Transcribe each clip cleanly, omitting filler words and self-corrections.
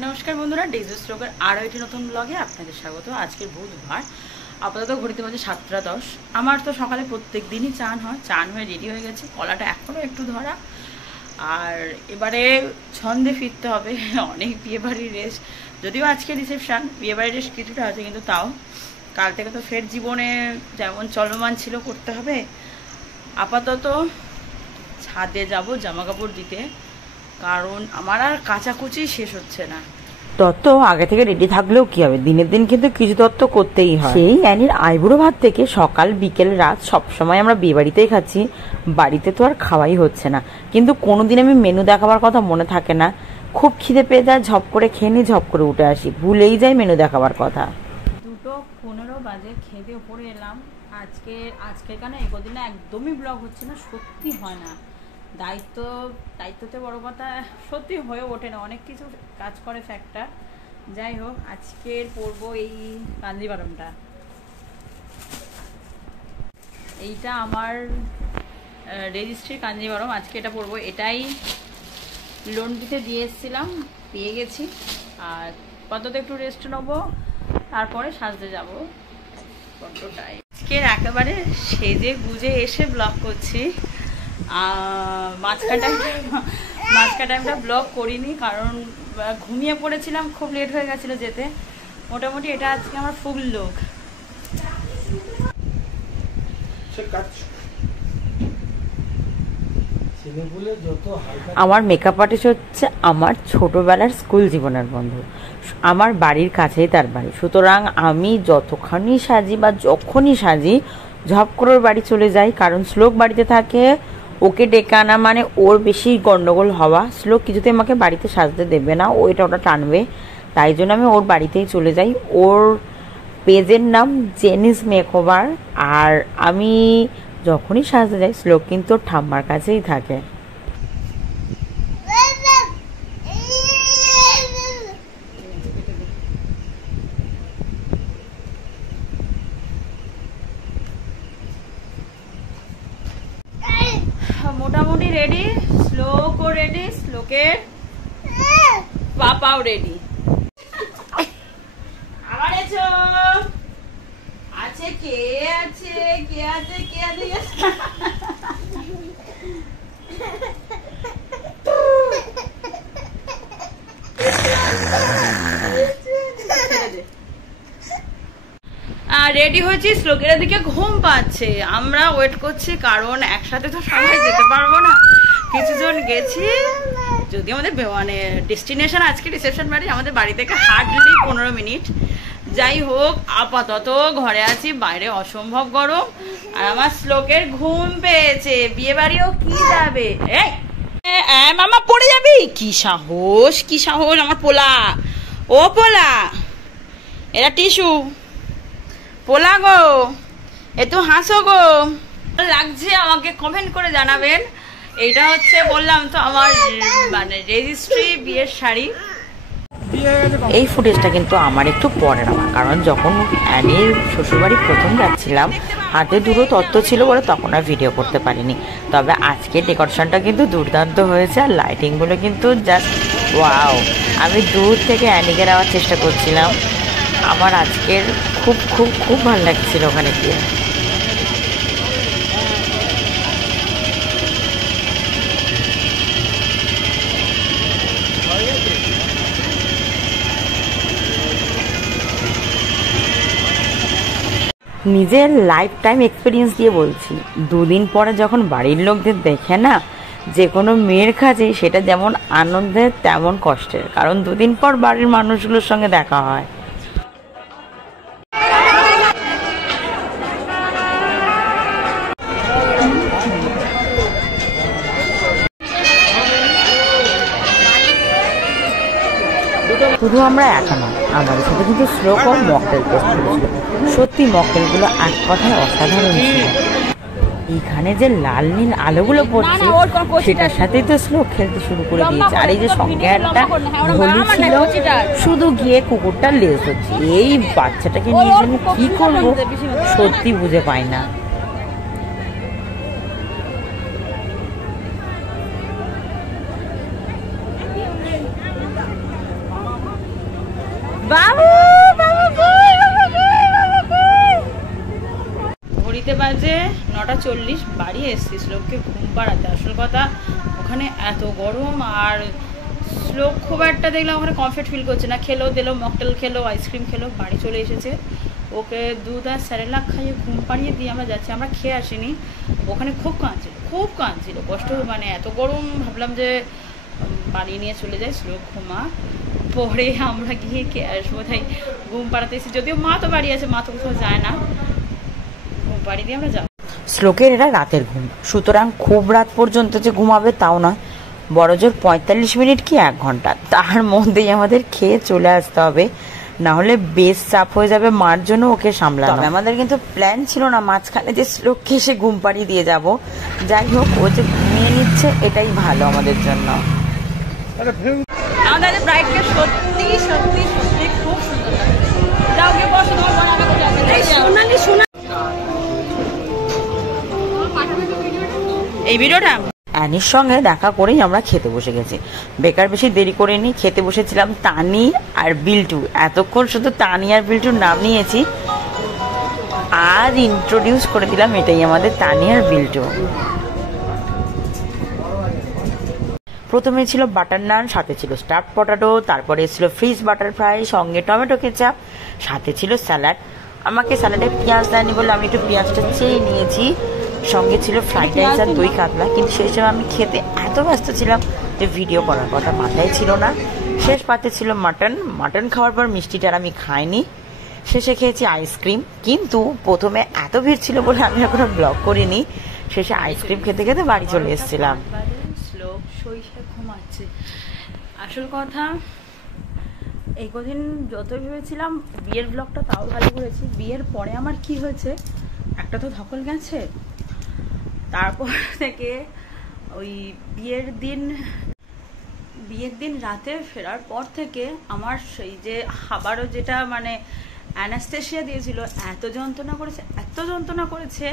নমস্কার বন্ধুরা, ডেজেস শ্লোকের আরও একটি নতুন ব্লগে আপনাদের স্বাগত। আজকের বুধবার, আপাতত ঘড়িতে বাজে 7:10। আমার তো সকালে প্রত্যেক দিনই চান হয়, চান হয়ে রেডি হয়ে গেছে, কলাটা এখনও একটু ধরা। আর এবারে ছন্দে ফিরতে হবে। অনেক বিয়েবাড়ির রেস, যদিও আজকে রিসেপশান, বিয়েবাড়ির রেস কিছুটা আছে, কিন্তু তাও কাল থেকে তো ফের জীবনে যেমন চলমান ছিল করতে হবে। আপাতত ছাদে যাব জামা কাপড় দিতে, কারণ আমার আর কাচাকুচি শেষ হচ্ছে না। তত্ত্ব আগে থেকে রেডি থাকলেও কি হবে, দিনের দিন কিন্তু কিছু তত্ত্ব করতেই হয়। সেই অ্যানির আইবুড়ো ভাত থেকে সকাল বিকেল রাত সবসময় আমরা বিয়ে বাড়িতেই খাচ্ছি, বাড়িতে তো আর খাওয়াই হচ্ছে না। কিন্তু কোনোদিন আমি মেনু দেখাবার কথা মনে থাকে না, খুব খিদে পেয়ে যায়, ঝপ করে খেয়ে নিই, ঝপ করে উঠে আসি, ভুলেই যাই মেনু দেখাবার কথা। 2:15 বাজে খেতে উপরে এলাম। আজকে কেন এগোদিন একদমই ব্লগ হচ্ছে না, সত্যি হয় না। দায়িত্বতে বড় কথা সত্যি হয়ে ওঠে না, অনেক কিছু কাজ করে ফ্যাক্টর। যাই হোক, আজকের পড়বো এই কাঞ্জিবারমটা। এইটা আমার রেজিস্ট্রি কাঞ্জিবারম, আজকে এটা পড়বো। এটাই লোন দিতে দিয়ে এসেছিলাম, পেয়ে গেছি। আর কতটা একটু রেস্ট নেবো, তারপরে সাজতে যাবো। কতটাই আজকের একেবারে সেজে গুজে এসে ব্লগ করছি। মাঝখান টাইমটা ব্লগ করিনি, কারণ ঘুমিয়ে পড়েছিলাম, খুব লেট হয়ে গেছিলো যেতে। মোটামুটি এটা আজকে আমার ফুল লুক। আমার মেকআপ আর্টিস্ট হচ্ছে আমার ছোটবেলার স্কুল জীবনের বন্ধু, আমার বাড়ির কাছেই তার বাড়ি। সুতরাং আমি যতখানি সাজি বা যখনই সাজি ঝপ করে ওর বাড়ি চলে যাই, কারণ শ্লোক বাড়িতে থাকে। ওকে ডেকে আনা মানে ওর বেশি গন্ডগোল হওয়া। শ্লোক কিছুতেই আমাকে বাড়িতে সাজতে দেবে না, ও এটা ওটা টানবে, তাই জন্য আমি ওর বাড়িতেই চলে যাই। ওর পেজের নাম জেনিস মেকওভার। আর আমি যখনই সাজতে যাই, শ্লোক কিন্তু ওর ঠাম্মার কাছেই থাকে। মোটামুটি রেডি, শ্লোকও রেডি, শ্লোকের পাপাও রেডি। আবার এসো, আছে কে আছে কে আছে কে আছে রেডি হয়েছি। শ্লোকের দিকে ঘুম পাচ্ছে, আমরা ওয়েট করছি, কারণ একসাথে তো সবাই যেতে পারবো না, কিছুজন গেছি। যদি আমাদের মানে ডেস্টিনেশন আজকে রিসেপশন বাড়ি, আমাদের বাড়ি থেকে হার্ডলি 15 মিনিট। যাই হোক, আপাতত ঘরে আছি, বাইরে অসম্ভব গরম। আর আমার শ্লোকের ঘুম পেয়েছে, বিয়ে বাড়িও কি যাবে। মামা পড়ে যাবি, কি সাহস কি সাহস আমার পোলা। ও পোলা, এরা টিস্যু পোলা গো, একটু হাসো গো। লাগছে আমাকে কমেন্ট করে জানাবেন। এইটা হচ্ছে বললাম তো আমার মানে রেজিস্ট্রি বিয়ের শাড়ি। এই ফুটেজটা কিন্তু আমার একটু পরে নেওয়া, কারণ যখন অ্যানির শ্বশুরবাড়ি প্রথম যাচ্ছিলাম, হাতে দুটো তত্ত্ব ছিল বলে তখন আর ভিডিও করতে পারিনি। তবে আজকের ডেকোরেশনটা কিন্তু দুর্দান্ত হয়েছে, আর লাইটিংগুলো কিন্তু জাস্ট ওয়াও। আমি দূর থেকে অ্যানিকে নেওয়ার চেষ্টা করছিলাম। আমার আজকের খুব খুব খুব ভালো লাগছিল ওখানে গিয়ে। নিজের লাইফ টাইম এক্সপিরিয়েন্স দিয়ে বলছি, দুদিন পরে যখন বাড়ির লোকদের দেখে না, যে কোনো মেয়ের কাছে সেটা যেমন আনন্দের তেমন কষ্টের, কারণ দুদিন পর বাড়ির মানুষগুলোর সঙ্গে দেখা হয়। শুধু আমরা একা না, আমাদের সাথে কিন্তু শ্লোক ও মকটেল টেস্ট করেছিল। সত্যি মকটেলগুলো এক কথায় অসাধারণ ছিল। এইখানে যে লাল নীল আলোগুলো পড়ছে, সেটার সাথেই তো শ্লোক খেলতে শুরু করে দিয়েছে। আর এই যে সঙ্গে একটা হোলি ছিল, শুধু গিয়ে কুকুরটার লেজ হচ্ছে। এই বাচ্চাটাকে নিয়ে আমি কি করবো সত্যি বুঝে পাই না। বাবু ঘড়িতে বাজে 9:40, বাড়ি এসছি শ্লোককে ঘুম পাড়াতে। আসল কথা ওখানে এত গরম, আর শ্লোক খুব একটা দেখলাম ওখানে কমফর্ট ফিল করছে না। খেলো দিলো, মকটেল খেলো, আইসক্রিম খেলো, বাড়ি চলে এসেছে। ওকে দুধ আর স্যারেলাক খাইয়ে ঘুম পাড়িয়ে দিয়ে আমরা যাচ্ছি। আমরা খেয়ে আসিনি, ওখানে খুব কাঁদছিল কষ্ট, মানে এত গরম। ভাবলাম যে বাড়ি নিয়ে চলে যাই, শ্লোক ঘুমা, পরে আমরা গিয়ে খেয়ে আসবো। তাই ঘুম পাড়াতে এসেছি, যদিও মা তো বাড়ি আছে, মা তো কোথাও যায় না, ঘুম পাড়িয়ে দিয়ে আমরা যাবো। শ্লোকের এটা রাতের ঘুম, সুতরাং খুব রাত পর্যন্ত যে ঘুমাবে তাও নয়, বড় জোর 45 মিনিট কি 1 ঘন্টা, তার মধ্যেই আমাদের খেয়ে চলে আসতে হবে, না হলে বেশ চাপ হয়ে যাবে মার জন্য ওকে সামলানো। তবে আমাদের কিন্তু প্ল্যান ছিল না মাঝখানে যে শ্লোককে এসে ঘুম পাড়িয়ে দিয়ে যাব। যাই হোক, ও যে ঘুমিয়ে নিচ্ছে এটাই ভালো আমাদের জন্য। আমাদের ব্রাইডকে সত্যি সত্যি সত্যি খুব সুন্দর লাগছে। যাও গিয়ে বসো, তোমার বোন আমাকে যাবে। এই ভিডিওটা অ্যানির সঙ্গে দেখা করেই আমরা খেতে বসে গেছি। বেকার বেশি দেরি করিনি, খেতে বসেছিলাম তানি আর বিল্টু। এতক্ষণ শুধু তানি আর বিল্টুর নাম নিয়েছি, আজ ইন্ট্রোডিউস করে দিলাম, এটাই আমাদের তানি আর বিল্টু। প্রথমে ছিল বাটার নান, সাথে ছিল স্টাফড পটাটো, তারপরে ছিল ফ্রিজ বাটার ফ্রাই, সঙ্গে টমেটো কেচাপ, সাথে ছিল স্যালাড। আমাকে স্যালাডে পেঁয়াজ দেয়নি বলে আমি একটু পেঁয়াজটা চেয়ে নিয়েছি। সঙ্গে ছিল ফ্রাইড রাইস আর দই কাতলা, কিন্তু সেই সময় আমি খেতে এত ব্যস্ত ছিলাম যে ভিডিও করার কথা মাথায় ছিল না। শেষ পাতে ছিল মাটন খাওয়ার পর মিষ্টিটা আমি খাইনি, শেষে খেয়েছি আইসক্রিম। কিন্তু প্রথমে এত ভিড় ছিল বলে আমি এখনো ব্লগ করিনি, শেষে আইসক্রিম খেতে খেতে বাড়ি চলে এসেছিলাম। শ্লোক শৈশবে ঘুমাচ্ছে। আসল কথা এই কদিন যতই ভেবেছিলাম বিয়ের ব্লগটা তাও ভালো করেছি, বিয়ের পরে আমার কি হয়েছে, একটা তো ধকল গেছে, তারপর থেকে ওই বিয়ের দিন রাতে ফেরার পর থেকে আমার সেই যে আবারও যেটা মানে অ্যানাস্থেশিয়া দিয়েছিল, এত যন্ত্রণা করেছে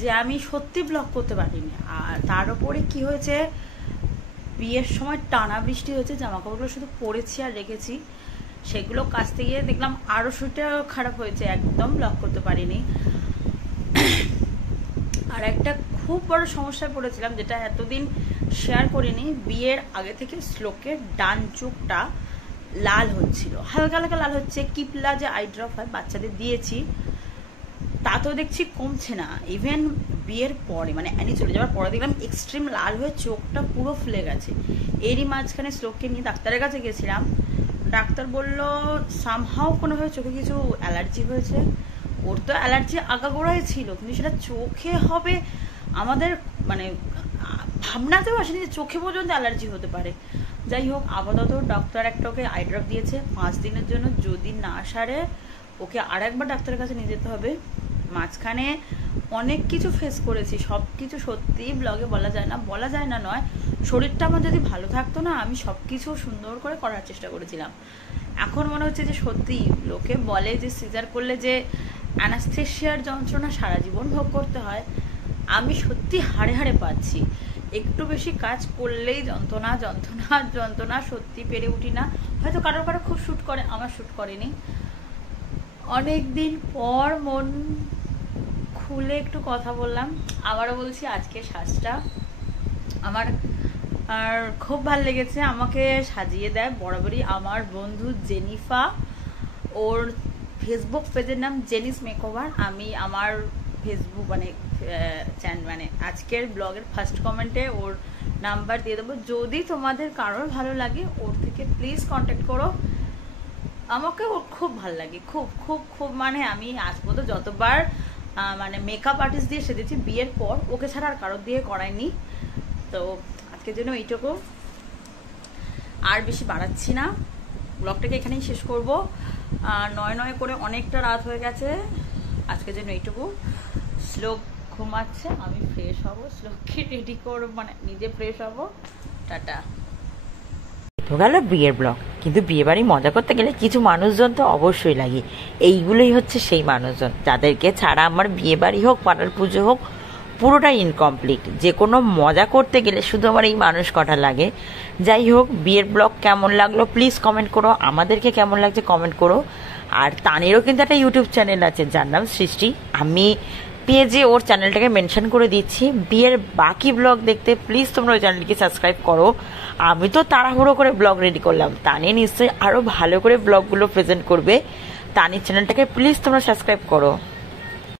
যে আমি সত্যি ব্লগ করতে পারিনি। আর তার উপরে কি হয়েছে, বিয়ের সময় টানা বৃষ্টি হয়েছে, জামা কাপড়গুলো শুধু পরেছি আর রেখেছি, সেগুলো কাচতে গিয়ে দেখলাম আরো শরীরটা খারাপ হয়েছে, একদম ব্লগ করতে পারিনি। আর একটা খুব বড় সমস্যায় পড়েছিলাম, যেটা এতদিন শেয়ার করিনি, বিয়ের আগে থেকে শ্লোকের ডান চোখটা লাল হচ্ছিল, হালকা হালকা লাল হচ্ছে। কিপলা যে আই ড্রপ হয় বাচ্চাদের দিয়েছি, তাতেও দেখছি কমছে না। ইভেন বিয়ের পরে মানে অ্যানি চলে যাওয়ার পরে দেখলাম এক্সট্রিম লাল হয়ে চোখটা পুরো ফুলে গেছে। এরই মাঝখানে শ্লোককে নিয়ে ডাক্তারের কাছে গেছিলাম, ডাক্তার বলল সামহাও কোনোভাবে চোখে কিছু অ্যালার্জি হয়েছে। ওর তো অ্যালার্জি আগাগোড়াই ছিল, কিন্তু সেটা চোখে হবে আমাদের মানে ভাবনাতেও আসেনি যে চোখে পর্যন্ত অ্যালার্জি হতে পারে। যাই হোক, আপাতত ডক্টর একটা ওকে আই ড্রপ দিয়েছে 5 দিনের জন্য, যদি না সারে ওকে আর একবার ডাক্তারের কাছে নিয়ে যেতে হবে। মাঝখানে অনেক কিছু ফেস করেছি, সব কিছু সত্যিই ব্লগে বলা যায় না নয়, শরীরটা আমার যদি ভালো থাকতো না, আমি সব কিছু সুন্দর করে করার চেষ্টা করেছিলাম। এখন মনে হচ্ছে যে সত্যি লোকে বলে যে সিজার করলে যে অ্যানাস্থেশিয়ার যন্ত্রণা সারা জীবন ভোগ করতে হয়, আমি সত্যি হাড়ে হাড়ে পাচ্ছি। একটু বেশি কাজ করলেই যন্ত্রণা সত্যি পেরে উঠি না। হয়তো কারো খুব শ্যুট করে, আমার শ্যুট করেনি। অনেকদিন পর মন খুলে একটু কথা বললাম। আবারও বলছি, আজকে সাজটা আমার আর খুব ভালো লেগেছে। আমাকে সাজিয়ে দেয় বরাবরই আমার বন্ধু জেনিফা, ওর ফেসবুক পেজের নাম জেনিস মেকওভার। আমি আমার ফেসবুক মানে আজকের ব্লগের ফার্স্ট কমেন্টে ওর নাম্বার দিয়ে দেবো, যদি তোমাদের কারোর ভালো লাগে ওর থেকে প্লিজ কন্ট্যাক্ট করো। আমাকে ওর খুব ভালো লাগে, খুব খুব খুব মানে আমি আজ পর্যন্ত যতবার মানে মেকআপ আর্টিস্ট দিয়ে সেজেছি বিয়ের পর, ওকে ছাড়া আর কারোর দিয়ে করাইনি। তো আজকের জন্য এইটুকু, আর বেশি বাড়াচ্ছি না, ব্লগটাকে এখানেই শেষ করব। 9 করে অনেকটা রাত হয়ে গেছে, আজকের জন্য এইটুকু। শ্লোক ঘুমাচ্ছে, আমি ফ্রেশ হব, শ্লোককে রেডি করবো, মানে নিজে ফ্রেশ হব। টাটা। তো গেল বিয়ের ব্লগ, কিন্তু বিয়ে বাড়ি মজা করতে গেলে কিছু মানুষজন তো অবশ্যই লাগে। এইগুলোই হচ্ছে সেই মানুষজন যাদেরকে ছাড়া আমার বিয়ে বাড়ি হোক, পাড়ার পুজো হোক, পুরোটাই ইনকমপ্লিট। যে কোনো মজা করতে গেলে শুধু আমার এই মানুষ কটা লাগে। যাই হোক, বিয়ের ব্লগ কেমন লাগলো প্লিজ কমেন্ট করো, আমাদেরকে কেমন লাগছে কমেন্ট করো। আর তানেরও কিন্তু একটা ইউটিউব চ্যানেল আছে যার নাম সৃষ্টি, আমি পেজে ওর চ্যানেলটাকে মেনশন করে দিচ্ছি। বিয়ের বাকি ব্লগ দেখতে প্লিজ তোমরা ওই চ্যানেলটিকে সাবস্ক্রাইব করো। আমি তো তাড়াহুড়ো করে ব্লগ রেডি করলাম, তানে নিশ্চয়ই আরও ভালো করে ব্লগগুলো প্রেজেন্ট করবে। তানির চ্যানেলটাকে প্লিজ তোমরা সাবস্ক্রাইব করো।